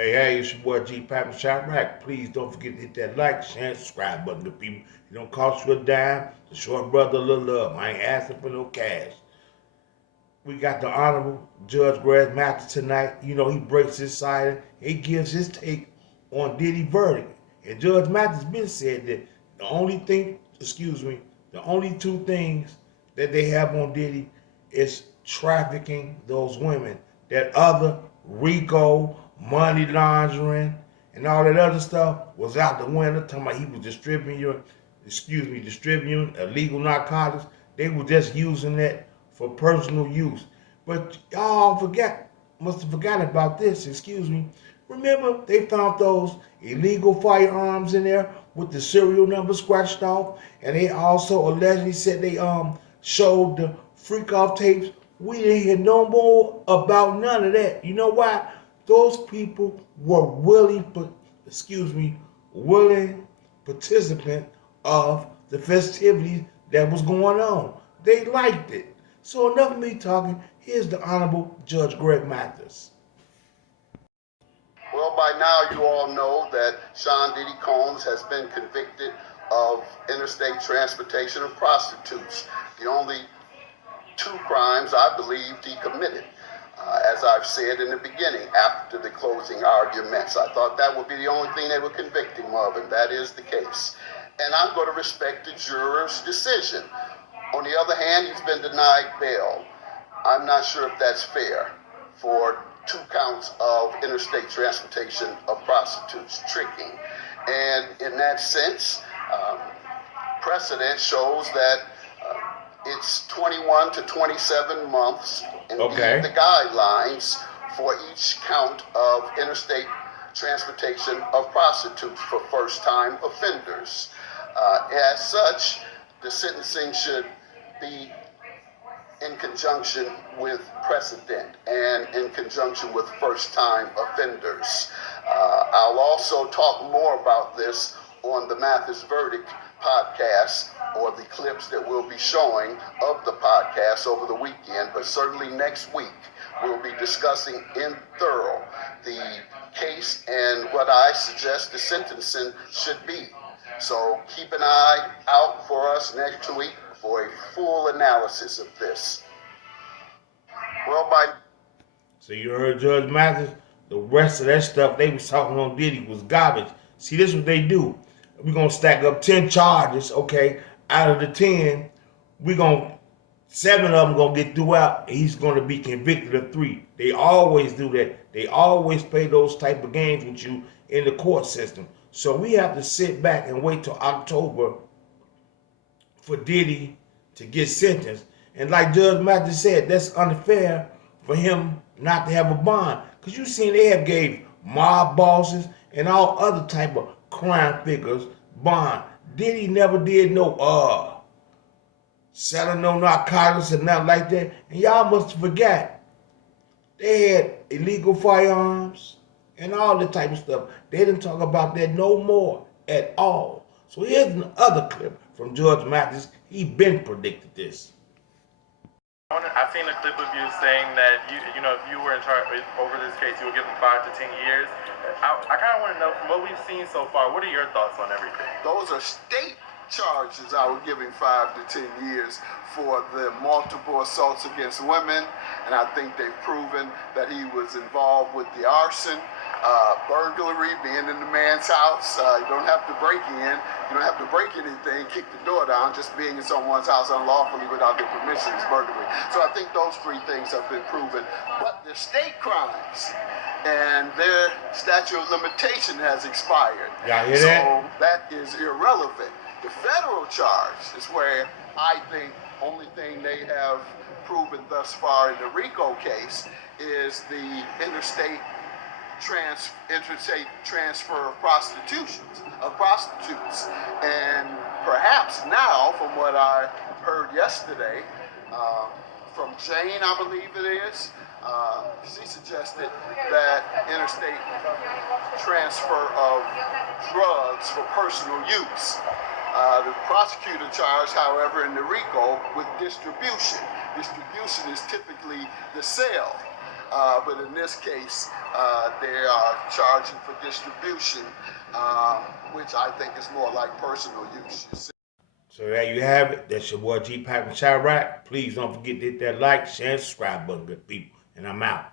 Hey, it's your boy Gpac and Chirac. Please don't forget to hit that like, share, and subscribe button to people. It don't cost you a dime. The short brother a little love. I ain't asking for no cash. We got the Honorable Judge Greg Mathis tonight. You know, he breaks his side. He gives his take on Diddy verdict. And Judge Mathis been said that the only two things that they have on Diddy is trafficking those women. That other RICO, money laundering, and all that other stuff was out the window. Talking about he was distributing illegal narcotics. They were just using that for personal use. But y'all must have forgotten about this, Remember, they found those illegal firearms in there with the serial number scratched off, and they also allegedly said they showed the freak off tapes. We didn't hear no more about none of that. You know why? Those people were willing participant of the festivities that was going on. They liked it. So enough of me talking. Here's the Honorable Judge Greg Mathis. Well, by now you all know that Sean Diddy Combs has been convicted of interstate transportation of prostitutes. The only two crimes I believed he committed. As I've said in the beginning, after the closing arguments, I thought that would be the only thing they would convict him of, and that is the case. And I'm going to respect the juror's decision. On the other hand, he's been denied bail. I'm not sure if that's fair for two counts of interstate transportation of prostitutes, tricking. And in that sense, precedent shows that it's 21 to 27 months, indeed Okay. the guidelines for each count of interstate transportation of prostitutes for first-time offenders. As such, the sentencing should be in conjunction with precedent and in conjunction with first-time offenders. I'll also talk more about this on the Mathis Verdict podcast, or the clips that we'll be showing of the podcast over the weekend, but certainly next week we'll be discussing in thorough the case and what I suggest the sentencing should be. So keep an eye out for us next week for a full analysis of this. Well, So you heard Judge Mathis. The rest of that stuff they was talking on Diddy was garbage. See, this is what they do. We're gonna stack up 10 charges, okay? Out of the 10, we gonna 7 of them gonna get through out, and he's gonna be convicted of 3. They always do that. They always play those type of games with you in the court system. So we have to sit back and wait till October for Diddy to get sentenced. And like Judge Mathis said, that's unfair for him not to have a bond. Because you seen they have gave mob bosses and all other type of crime figures bond. Diddy never did no selling no narcotics or nothing like that. And y'all must have forgot. They had illegal firearms and all that type of stuff. They didn't talk about that no more at all. So here's another clip from Judge Mathis. He been predicted this. I've seen a clip of you saying that you know if you were in charge over this case, you would give him 5 to 10 years. I kind of want to know, from what we've seen so far, what are your thoughts on everything? those are state charges I would give him 5 to 10 years for the multiple assaults against women, and I think they've proven that he was involved with the arson, burglary, being in the man's house. You don't have to break in, you don't have to break anything, kick the door down. Just being in someone's house unlawfully without their permission is burglary. So I think those 3 things have been proven. But the state crimes, and their statute of limitation has expired. Y'all hear so that? that is irrelevant. The federal charge is where I think only thing they have proven thus far in the RICO case is the interstate transfer of prostitutes. And perhaps now, from what I heard yesterday, from Jane, I believe it is, she suggested that interstate transfer of drugs for personal use. The prosecutor charged, however, in the RICO with distribution. Distribution is typically the sale But in this case, they are charging for distribution, which I think is more like personal use. So there you have it. That's your boy Gpac and Chirac. Please don't forget to hit that like, share, and subscribe button, good people. And I'm out.